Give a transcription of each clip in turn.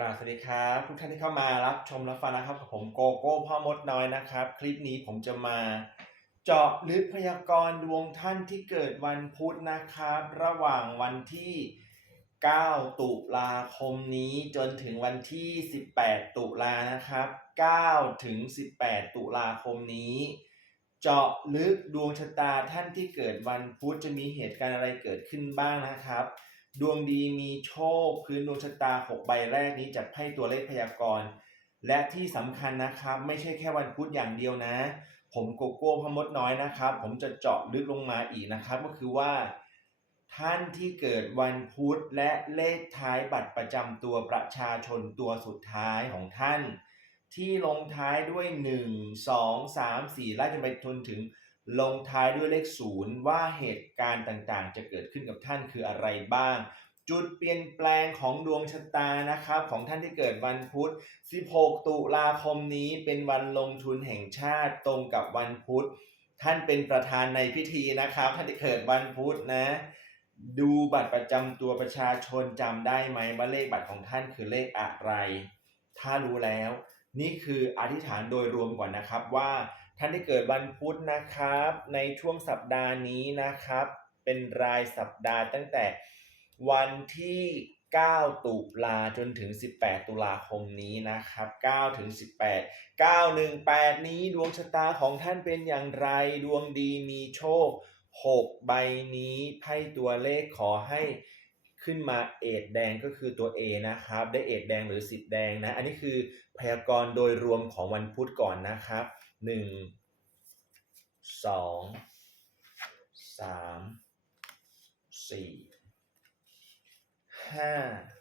กราบสวัสดีครับทุกท่านที่เข้ามารับชมรับฟังนะครับกับผมโกโก้พ่อมดน้อยนะครับ คลิปนี้ผมจะมา เจาะลึกพยากรณ์ดวงท่านที่เกิดวันพุธนะครับ ระหว่างวันที่ 9 ตุลาคมนี้จนถึงวันที่ 18 ตุลานะครับ 9 ถึง 18 ตุลาคมนี้ เจาะลึกดวงชะตาท่านที่เกิดวันพุธจะมีเหตุการณ์อะไรเกิดขึ้นบ้างนะครับ ดวงดีมีโชคพื้นดวงชะตา 6 ใบแรกนี้จัดให้ตัวเลขพยากรณ์ และที่สำคัญนะครับ ไม่ใช่แค่วันพุธอย่างเดียวนะ ผมโกโก้พมดน้อยนะครับ ผมจะเจาะลึกลงมาอีกนะครับ ก็คือว่า ท่านที่เกิดวันพุธและเลขท้ายบัตรประจำตัวประชาชนตัวสุดท้ายของท่าน ที่ลงท้ายด้วย 1 2 3 4ไล่จนไปจนถึง ลงท้ายด้วยเลขศูนย์ว่าเหตุการณ์ต่างๆ จะเกิดขึ้นกับท่านคืออะไรบ้าง จุดเปลี่ยนแปลงของดวงชะตานะครับของท่านที่เกิดวันพุธ 16 ตุลาคมนี้เป็นวันลงทุนแห่งชาติตรงกับวันพุธ ท่านเป็นประธานในพิธีนะครับ ท่านที่เกิดวันพุธนะดูบัตรประจำตัวประชาชนจำได้ไหมว่าเลขบัตรของท่านคือเลขอะไร ถ้ารู้แล้ว นี่คืออธิษฐานโดยรวมก่อนนะครับว่า ท่านที่เกิดวันพุธนะครับ ในช่วงสัปดาห์นี้นะครับ เป็นรายสัปดาห์ตั้งแต่วันที่ 9 ตุลาจนถึง 18 ตุลาคมนี้นะครับ9ถึง 18 918 นี้ดวงชะตาของท่านเป็นอย่างไรดวงดีมีโชค 6 ใบนี้ไพ่ตัวเลขขอให้ขึ้นมาเอดแดงก็คือตัว A นะครับ ได้เอดแดงหรือ10แดงนะ อันนี้คือพยากรณ์โดยรวมของวันพุธก่อนนะครับ 1 2 3 4 5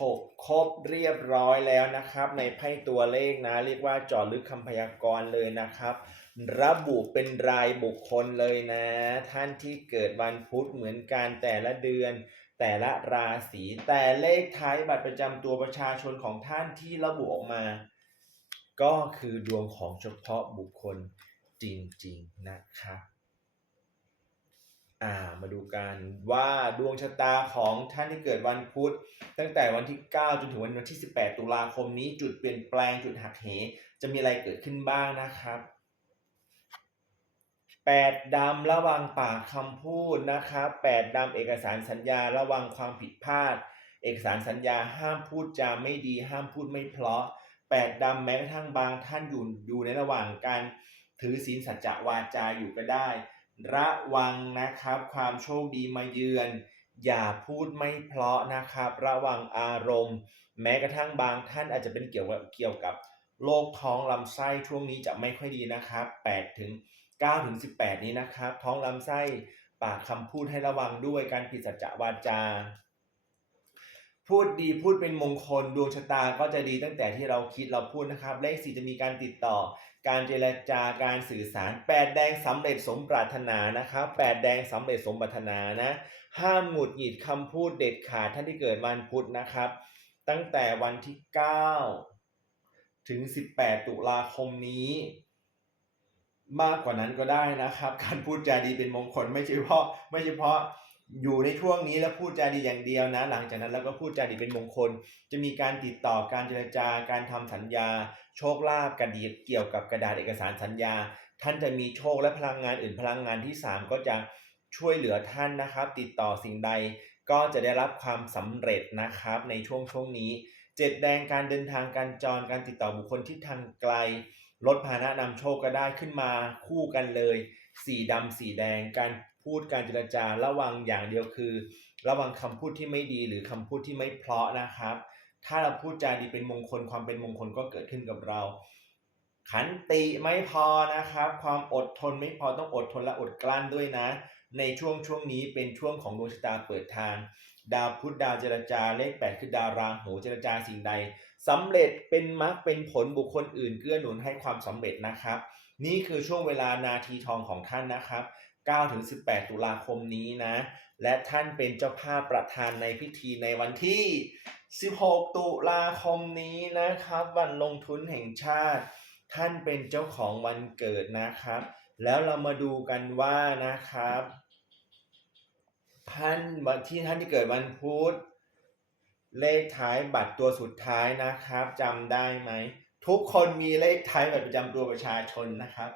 6ครบเรียบร้อยแล้วนะครับ ในไพ่ตัวเลขนะ เรียกว่าจอลึกคำพยากรณ์เลยนะครับ ระบุเป็นรายบุคคลเลยนะ ท่านที่เกิดวันพุธเหมือนกันแต่ละเดือนแต่ละราศีแต่เลขท้ายบัตรประจำตัวประชาชนของท่านที่ระบุออกมา ก็คือดวงของเฉพาะบุคคลจริง ๆ นะครับอ่ามาดูกันว่าดวงชะตาของท่านที่เกิดวันพุธ ตั้งแต่วันที่ 9 จนถึงวันที่ 18 ตุลาคมนี้จุดเปลี่ยนแปลงจุดหักเห จะมีอะไรเกิดขึ้นบ้างนะครับแปดดำระวังปากคำพูดนะครับแปดดำเอกสารสัญญาระวังความผิดพลาด เอกสารสัญญาห้ามพูดจาไม่ดี ห้ามพูดไม่เพราะ แปดดำแม้กระทั่งบางท่านอยู่อยู่ในระหว่างการถือศีลสัจจะวาจาอยู่ก็ได้ ระวังนะครับความโชคดีมาเยือน อย่าพูดไม่เพราะนะครับ ระวังอารมณ์ แม้กระทั่งบางท่านอาจจะเป็นเกี่ยวกับเกี่ยวกับโรคท้องลำไส้ช่วงนี้จะไม่ค่อยดีนะครับ8ถึง9ถึง18 นี้นะครับ ท้องลำไส้ปากคำพูดให้ระวังด้วยการผิดสัจจะวาจา พูดดีพูดเป็นมงคลดวงชะตาก็จะดีตั้งแต่ที่เราคิดเราพูดนะครับ เลขสี่จะมีการติดต่อ การเจรจาการสื่อสารแปดแดงสำเร็จสมปรารถนานะครับแปดแดงสำเร็จสมปรารถนานะ ห้ามหงุดหงิดคำพูดเด็ดขาดท่านที่เกิดวันพุธนะครับ ตั้งแต่วันที่ 9 ถึง 18 ตุลาคมนี้มากกว่านั้นก็ได้นะครับ การพูดจาดีเป็นมงคลไม่ใช่เพราะไม่ใช่เพราะ อยู่ในช่วงนี้แล้วพูดจาดีอย่างเดียวนะ หลังจากนั้นแล้วก็พูดจาดีเป็นมงคล จะมีการติดต่อการเจรจาการทำสัญญา โชคลาภกันดีเกี่ยวกับกระดาษเอกสารสัญญา ท่านจะมีโชคและพลังงานอื่นพลังงานที่ 3 ก็จะช่วยเหลือท่านนะครับ ติดต่อสิ่งใดก็จะได้รับความสำเร็จนะครับในช่วงช่วงนี้เจ็ดแดงการเดินทางการจรการติดต่อบุคคลที่ทางไกลรถพานะนำโชคก็ได้ขึ้นมาคู่กันเลย สีดำสีแดงการ พูดการเจรจาระวังอย่างเดียวคือ ระวังคำพูดที่ไม่ดีหรือคำพูดที่ไม่เพราะนะครับ ถ้าเราพูดจาดีเป็นมงคลความเป็นมงคลก็เกิดขึ้นกับเรา ขันติไม่พอนะครับ ความอดทนไม่พอต้องอดทนและอดกลั้นด้วยนะ ในช่วงช่วงนี้เป็นช่วงของดวงชะตาเปิดทาง ดาวพุธดาวเจรจาเลข 8 คือดาวราหูเจรจาสิ่งใดสำเร็จเป็นมรรคเป็นผลบุคคลอื่นเกื้อหนุนให้ความสำเร็จนะครับนี่คือช่วงเวลานาทีทองของท่านนะครับ 9ถึง18 ตุลาคมนี้นะ และท่านเป็นเจ้าภาพประธานในพิธีในวันที่ 16 ตุลาคมนี้นะครับ วันลงทุนแห่งชาติ ท่านเป็นเจ้าของวันเกิดนะครับ แล้วเรามาดูกันว่านะครับท่านวันที่ท่านที่เกิดวันพุธเลขท้ายบัตรตัวสุดท้ายนะครับจำได้ไหมทุกคนมีเลขท้ายบัตรประจำตัวประชาชนนะครับ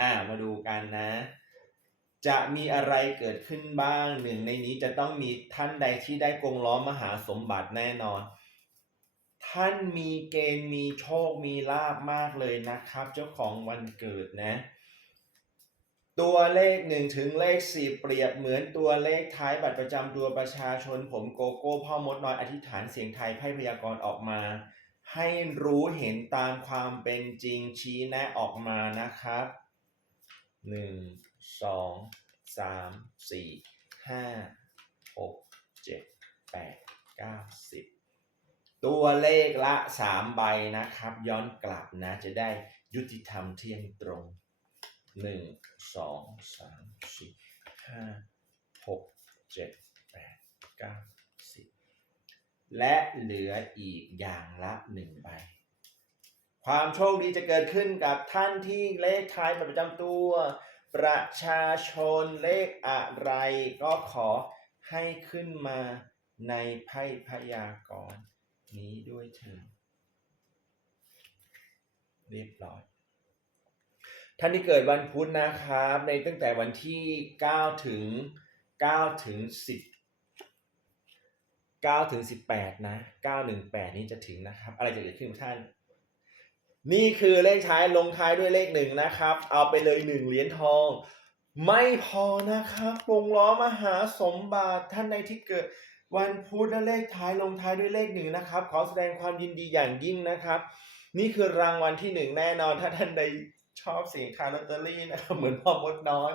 อ่ามาดูกันนะ จะมีอะไรเกิดขึ้นบ้างหนึ่งในนี้จะต้องมีท่านใดที่ได้กงล้อมมหาสมบัติแน่นอน ท่านมีเกณฑ์มีโชคมีลาบมากเลยนะครับ เจ้าของวันเกิดนะ ตัวเลขหนึ่งถึงเลขสี่เปรียบเหมือนตัวเลขท้ายบัตรประจำตัวประชาชนผมโกโก้พ่อมดน้อยอธิษฐานเสียงไทยไพ่พยากรณ์ออกมา ให้รู้เห็นตามความเป็นจริงชี้แนะออกมานะครับหนึ่ง สองสามสี่ห้าหกเจ็ดแปดเก้าสิบตัวเลขละสามใบนะครับ ย้อนกลับนะจะได้ยุติธรรมเที่ยงตรงหนึ่งสองสามสี่ห้าหกเจ็ดแปดเก้าสิบและเหลืออีกอย่างละหนึ่งใบความโชคดีจะเกิดขึ้นกับท่านที่เลขท้ายประจำตัว ประชาชนเลขอะไรก็ขอให้ขึ้นมาในไพ่พยากรณ์นี้ด้วยเถิดเรียบร้อย ท่านที่เกิดวันพุธนะครับ ในตั้งแต่วันที่ 9 ถึง 9 ถึง 10 9 ถึง 18 นะ 918 นี้จะถึงนะครับ อะไรจะเกิดขึ้นกับท่าน นี่คือเลขท้ายลงท้ายด้วยเลขหนึ่งนะครับ เอาไปเลยหนึ่งเหรียญทอง ไม่พอนะครับวงล้อมหาสมบัติท่านในที่เกิดวันพุธและเลขท้ายลงท้ายด้วยเลขหนึ่งนะครับ ขอแสดงความยินดีอย่างยิ่งนะครับ นี่คือรางวัลที่หนึ่งแน่นอนถ้าท่านใดชอบเสียงทายลอตเตอรี่นะครับเหมือนพ่อมดน้อย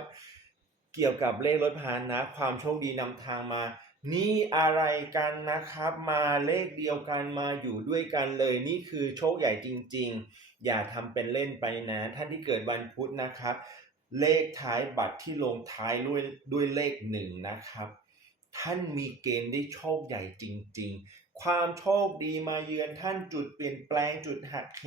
เกี่ยวกับเลขรถพานนะความโชคดีนำทางมา นี่อะไรกันนะครับ มาเลขเดียวกันมาอยู่ด้วยกันเลย นี่คือโชคใหญ่จริง ๆ อย่าทำเป็นเล่นไปนะ ท่านที่เกิดวันพุธนะครับ เลขท้ายบัตรที่ลงท้ายด้วยด้วยเลขหนึ่งนะครับ ท่านมีเกณฑ์ได้โชคใหญ่จริง ๆ ความโชคดีมาเยือนท่านจุดเปลี่ยนแปลงจุดหักเห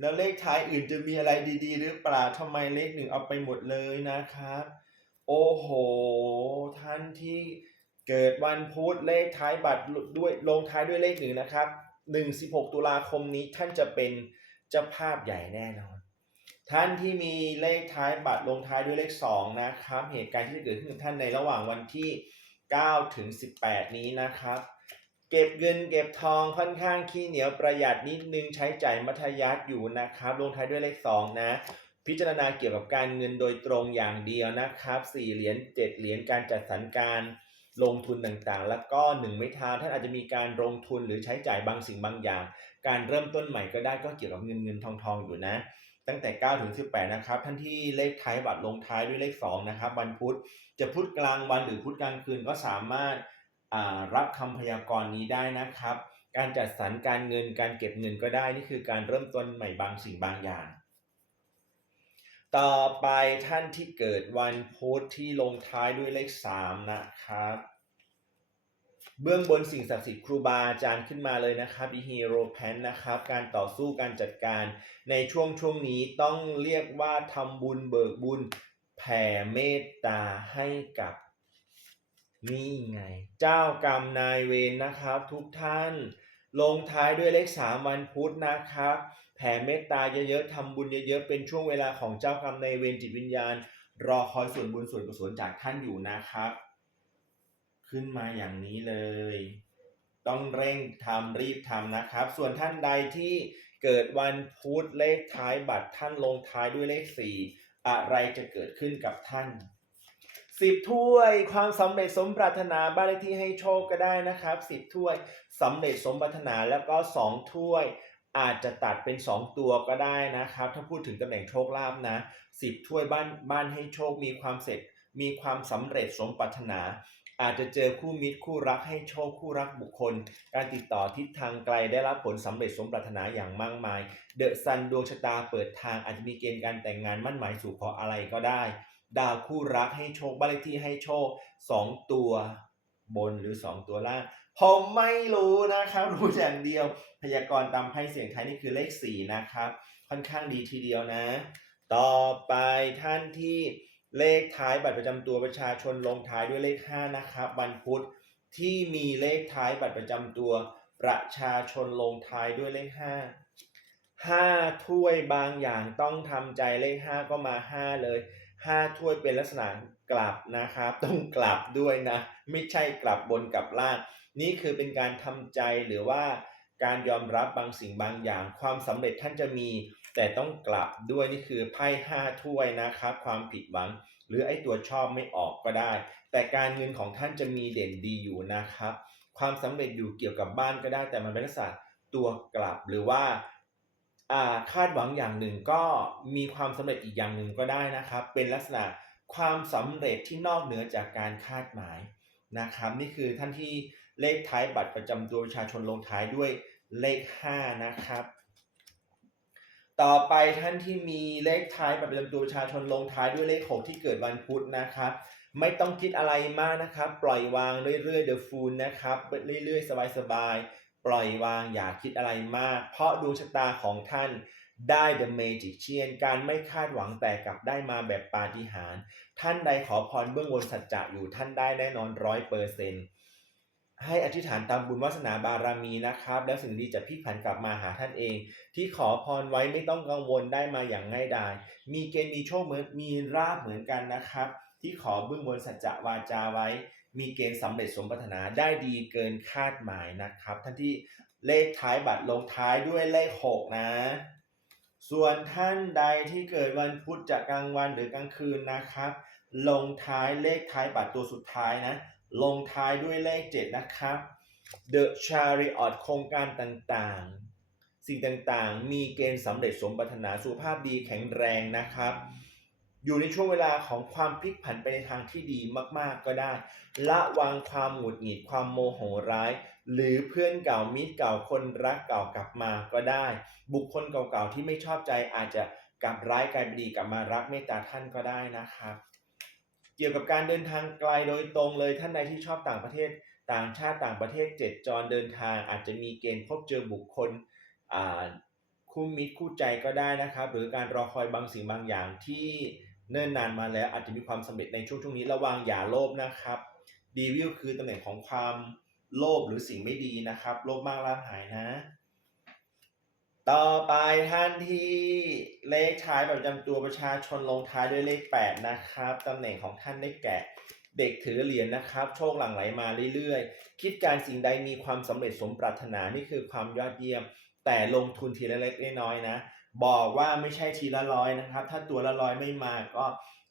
แล้วเลขท้ายอื่นจะมีอะไรดีๆ หรือเปล่าทำไมเลขหนึ่งเอาไปหมดเลยนะครับ โอ้โห ท่านที่ เกิดวันพุธเลขท้ายบัตรด้วยลงท้ายด้วยเลขหนึ่งนะครับหนึ่งสิบหกตุลาคมนี้ท่านจะเป็นเจ้าภาพใหญ่แน่นอน ท่านที่มีเลขท้ายบัตรลงท้ายด้วยเลขสองนะครับ เหตุการณ์ที่จะเกิดขึ้นกับท่านในระหว่างวันที่9ถึง18นี้นะครับ เก็บเงินเก็บทองค่อนข้างขี้เหนียวประหยัดนิดนึงใช้จ่ายมัธยัสถ์อยู่นะครับ ลงท้ายด้วยเลข2นะพิจารณาเกี่ยวกับการเงินโดยตรงอย่างเดียวนะครับ4เหรียญ7เหรียญการจัดสรรการ ลงทุนต่างๆ แล้วก็1ไม้ท้าท่านอาจจะมีการลงทุนหรือใช้จ่ายบางสิ่งบางอย่าง การเริ่มต้นใหม่ก็ได้ก็เกี่ยวกับเงินเงินทองทองอยู่นะ ตั้งแต่ 9 ถึง 18 นะครับ ท่านที่เลขท้ายบัตรลงท้ายด้วยเลข 2 นะครับวันพุธจะพุธกลางวันหรือพุธกลางคืนก็สามารถอ่ารับคำพยากรณ์นี้ได้นะครับ การจัดสรรการเงินการเก็บเงินก็ได้นี่คือการเริ่มต้นใหม่บางสิ่งบางอย่าง ต่อไปท่านที่เกิดวันพุธที่ลงท้ายด้วยเลข3นะครับ เบื้องบนสิ่งศักดิ์สิทธิ์ครูบาอาจารย์ขึ้นมาเลยนะครับอีฮีโร่แพนนะครับ การต่อสู้การจัดการในช่วงช่วงนี้ต้องเรียกว่าทำบุญเบิกบุญแผ่เมตตาให้กับนี่ไง เจ้ากรรมนายเวรนะครับ ทุกท่าน ลงท้ายด้วยเลขสามวันพุธนะครับ แผ่เมตตาเยอะๆทำบุญเยอะๆ เป็นช่วงเวลาของเจ้ากรรมในเวรจิตวิญญาณ รอคอยส่วนบุญส่วนกุศลจากท่านอยู่นะครับ ขึ้นมาอย่างนี้เลย ต้องเร่งทำรีบทำนะครับ ส่วนท่านใดที่เกิดวันพุธเลขท้ายบัตรท่านลงท้ายด้วยเลขสี่อะไรจะเกิดขึ้นกับท่านสิบถ้วยความสำเร็จสมปรารถนาบ้านเลขที่ให้โชคก็ได้นะครับสิบถ้วยสำเร็จสมปรารถนาแล้วก็สองถ้วย อาจจะตัดเป็นสองตัวก็ได้นะครับ ถ้าพูดถึงตำแหน่งโชคลาภนะสิบถ้วยบ้านบ้านให้โชคมีความเสร็จ มีความสำเร็จสมปรารถนา อาจจะเจอคู่มิตรคู่รักให้โชคคู่รักบุคคล การติดต่อทิศทางไกลได้รับผลสำเร็จสมปรารถนาอย่างมากมาย เดอะซันดวงชะตาเปิดทางอาจจะมีเกณฑ์การแต่งงานมั่นหมายสู่ขออะไรก็ได้ ดาวคู่รักให้โชคบ้านเลขที่ให้โชคสองตัวบนหรือสองตัวล่างผมไม่รู้นะครับรู้อย่างเดียว พยากรณ์ตามไพ่เสียงไทายนี่คือเลขสี่นะครับ ค่อนข้างดีทีเดียวนะ ต่อไปท่านที่เลขท้ายบัตรประจำตัวประชาชนลงท้ายด้วยเลข 5 นะครับวันพุธที่มีเลขท้ายบัตรประจำตัวประชาชนลงท้ายด้วยเลขห้าห้าถ้วยบางอย่างต้องทำใจเลขห้าก็มาห้าเลยห้าถ้วยเป็นลักษณะกลับนะครับต้องกลับด้วยนะ ไม่ใช่กลับบนกลับล่าง นี่คือเป็นการทำใจหรือว่า การยอมรับบางสิ่งบางอย่าง ความสำเร็จท่านจะมี แต่ต้องกลับด้วยนี่คือไพ่ห้าถ้วยนะครับความผิดหวัง หรือไอ้ตัวชอบไม่ออกก็ได้ แต่การเงินของท่านจะมีเด่นดีอยู่นะครับ ความสำเร็จอยู่เกี่ยวกับบ้านก็ได้ แต่มันเป็นลักษณะตัวกลับหรือว่าอ่าคาดหวังอย่างหนึ่งก็มีความสำเร็จอีกอย่างหนึ่งก็ได้นะครับ เป็นลักษณะความสำเร็จที่นอกเหนือจากการคาดหมายนะครับ นี่คือท่านที่เลขท้ายบัตรประจำตัวประชาชนลงท้ายด้วย เลข 5 นะครับ ต่อไปท่านที่มีเลขท้ายบัตรประจำตัวประชาชนลงท้ายด้วยเลข 6 ที่เกิดวันพุธนะครับ ไม่ต้องคิดอะไรมากนะครับ ปล่อยวางเรื่อยๆ The Fool นะครับเรื่อยๆ สบายๆ ปล่อยวางอย่าคิดอะไรมาก เพราะดวงชะตาของท่านได้ The Magician การไม่คาดหวังแต่กลับได้มาแบบปาฏิหาริย์ท่านใดขอพรเบื้องบนสัจจะอยู่ท่านได้แน่นอนร้อยเปอร์เซ็นต์ ให้อธิษฐานตามบุญวาสนาบารมีนะครับ แล้วสิ่งดีจะพลิกผันกลับมาหาท่านเอง ที่ขอพรไว้ไม่ต้องกังวลได้มาอย่างง่ายดาย มีเกณฑ์มีโชคเหมือนมีราบเหมือนกันนะครับ ที่ขอเบื้องบนสัจจะวาจาไว้ มีเกณฑ์สำเร็จสมปรารถนาได้ดีเกินคาดหมายนะครับ ท่านที่เลขท้ายบัตรลงท้ายด้วยเลข6นะ ส่วนท่านใดที่เกิดวันพุธจากกลางวันหรือกลางคืนนะครับ ลงท้ายเลขท้ายบัตรตัวสุดท้ายนะ ลงท้ายด้วยเลข 7 นะครับ The Chariot โครงการต่างๆ สิ่งต่างๆ มีเกณฑ์สำเร็จสมปรารถนาสุขภาพดีแข็งแรงนะครับ อยู่ในช่วงเวลาของความพลิกผันไปในทางที่ดีมากๆก็ได้ ละวางความหงุดหงิดความโมโหร้าย หรือเพื่อนเก่ามิตรเก่าคนรักเก่ากลับมาก็ได้ บุคคลเก่าๆที่ไม่ชอบใจอาจจะกลับร้ายกลายเป็นดีกลับมารักเมตตาท่านก็ได้นะครับ เกี่ยวกับการเดินทางไกลโดยตรงเลยท่านใดที่ชอบต่างประเทศ ต่างชาติต่างประเทศเจ็ดจรเดินทาง อาจจะมีเกณฑ์พบเจอบุคคลอ่าคู่มิตรคู่ใจก็ได้นะครับ หรือการรอคอยบางสิ่งบางอย่างที่เนิ่นนานมาแล้ว อาจจะมีความสำเร็จในช่วงช่วงนี้ระวังอย่าโลภนะครับดีวิลคือตำแหน่งของความโลภหรือสิ่งไม่ดีนะครับ โลภมากล่าหายนะ ต่อไปท่านที่เลขท้ายประจำตัวประชาชนลงท้ายด้วยเลข 8 นะครับตำแหน่งของท่านได้แก่เด็กถือเหรียญนะครับ โชคหลั่งไหลมาเรื่อยๆ คิดการสิ่งใดมีความสำเร็จสมปรารถนานี่คือความยอดเยี่ยม แต่ลงทุนทีละเล็กน้อยนะ บอกว่าไม่ใช่ทีละร้อยนะครับ ถ้าตัวละร้อยไม่มาก็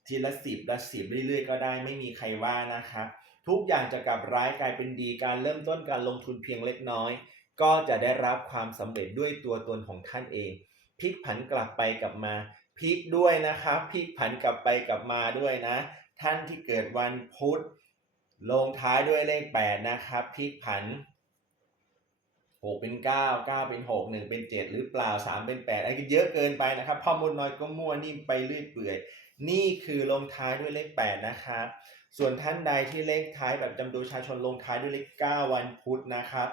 ทีละสิบละสิบเรื่อยๆ ก็ได้ไม่มีใครว่านะครับทุกอย่างจะกลับร้ายกลายเป็นดีการเริ่มต้นการลงทุนเพียงเล็กน้อย ก็จะได้รับความสำเร็จด้วยตัวตนของท่านเองพลิกผันกลับไปกลับมาพลิกด้วยนะครับพลิกผันกลับไปกลับมาด้วยนะ ท่านที่เกิดวันพุธลงท้ายด้วยเลข 8 นะครับพลิกผัน6เป็น 9 9 เป็น 6 1 เป็น 7 หรือเปล่า 3 เป็น 8 อะไรก็เยอะเกินไปนะครับพอมดน้อยก็มั่วนิ่มไปเรื่อยเปื่อย นี่คือลงท้ายด้วยเลข 8 นะครับ ส่วนท่านใดที่เลขท้ายแบบจำตัวประชาชนลงท้ายด้วยเลข 9 วันพุธนะครับ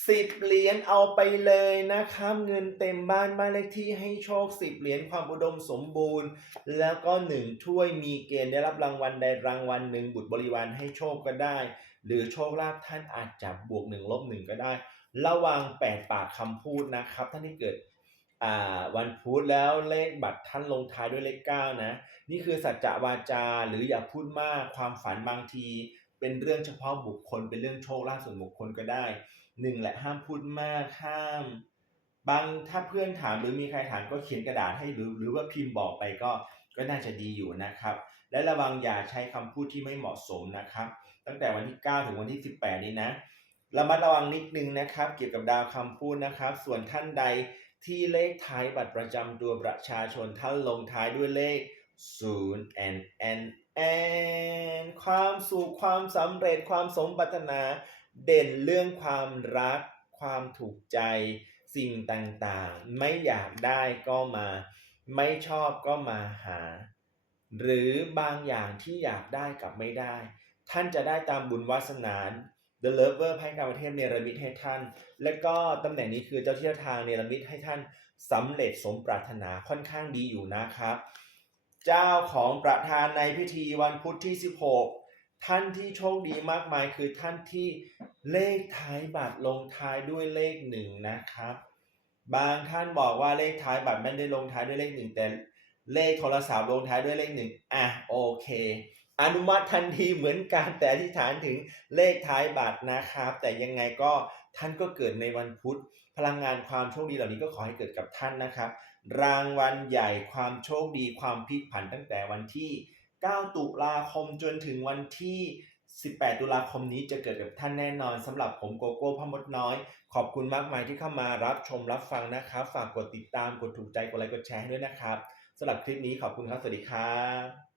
10เหรียญเอาไปเลยนะครับเงินเต็มบ้านบ้านเลขที่ให้โชค10เหรียญความอุดมสมบูรณ์ แล้วก็1ถ้วยมีเกณฑ์ได้รับรางวัลใดรางวัลหนึ่งบุตรบริวารให้โชคก็ได้ หรือโชคลาภท่านอาจจะบวก1ลบ1ก็ได้ ระวังแปดปากคำพูดนะครับ ท่านที่เกิดอ่าวันพุธแล้วเลขบัตรท่านลงท้ายด้วยเลข9นะ นี่คือสัจจะวาจาหรืออย่าพูดมากความฝันบางที เป็นเรื่องเฉพาะบุคคลเป็นเรื่องโชคลาภส่วนบุคคลก็ได้ หนึ่งแหละห้ามพูดมากห้าม บางถ้าเพื่อนถามหรือมีใครถามก็เขียนกระดาษให้หรือ หรือว่าพิมพ์บอกไปก็ก็น่าจะดีอยู่นะครับ และระวังอย่าใช้คำพูดที่ไม่เหมาะสมนะครับ ตั้งแต่วันที่ 9 ถึงวันที่ 18 นี้นะระมัดระวังนิดนึงนะครับ เกี่ยวกับดาวคำพูดนะครับ ส่วนท่านใดที่เลขท้ายบัตรประจำตัวประชาชนท่านลงท้ายด้วยเลข0 and and and ความสุขความสำเร็จความสมปรารถนา เด่นเรื่องความรัก ความถูกใจ สิ่งต่างๆ ไม่อยากได้ก็มา ไม่ชอบก็มาหา หรือบางอย่างที่อยากได้กับไม่ได้ ท่านจะได้ตามบุญวาสนา The Lover ไพ่การประเทศเนรมิตให้ท่าน และก็ตำแหน่งนี้คือเจ้าที่ทางเนรมิตให้ท่านสำเร็จสมปรารถนาค่อนข้างดีอยู่นะครับ เจ้าของประธานในพิธีวันพุธที่ 16 ท่านที่โชคดีมากมายคือท่านที่เลขท้ายบัตรลงท้ายด้วยเลขหนึ่งนะครับ บางท่านบอกว่าเลขท้ายบัตรไม่ได้ลงท้ายด้วยเลขหนึ่งแต่เลขโทรศัพท์ลงท้ายด้วยเลขหนึ่งอะโอเค อนุมัติทันทีเหมือนกันแต่อธิษฐานถึงเลขท้ายบัตรนะครับ แต่ยังไงก็ท่านก็เกิดในวันพุธ พลังงานความโชคดีเหล่านี้ก็ขอให้เกิดกับท่านนะครับ รางวัลใหญ่ความโชคดีความพลิกผันตั้งแต่วันที่ 9 ตุลาคมจนถึงวันที่ 18 ตุลาคมนี้จะเกิดกับท่านแน่นอนสำหรับผมโกโก้พ่อมดน้อย ขอบคุณมากมายที่เข้ามารับชมรับฟังนะครับ ฝากกดติดตามกดถูกใจกดไลค์กดแชร์ให้ด้วยนะครับสำหรับคลิปนี้ขอบคุณครับ สวัสดีครับ